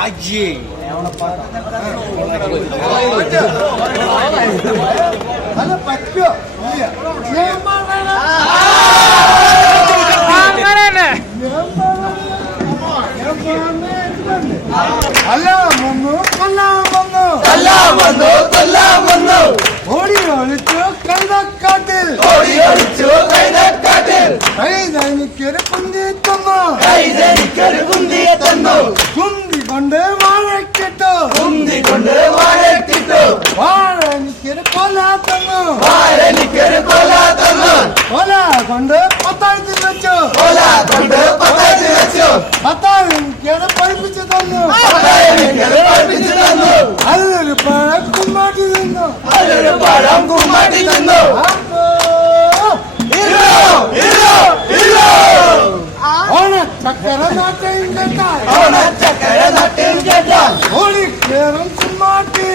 అజ్జి ഓടി ഒളിച്ചു കൈതക്കാട്ടിൽ കൈതനിക്കൊരു കുന്തിയെ തന്നു കുന്തി കൊണ്ട് വാഴക്കിട്ടു വാഴനിക്കൊരു കൊല തന്നു കൊല കൊണ്ട് പത്താഴത്തിൽ വെച്ചു പത്താഴനിക്കൊരു പഠിപ്പിച്ചു തന്നു അതിലൊരു പഴം കുമ്മാട്ടി തന്നു ഓണച്ചക്കര നാട്ടിൽ കേട്ടാൽ ഓടിക്കേറും കുമ്മാട്ടി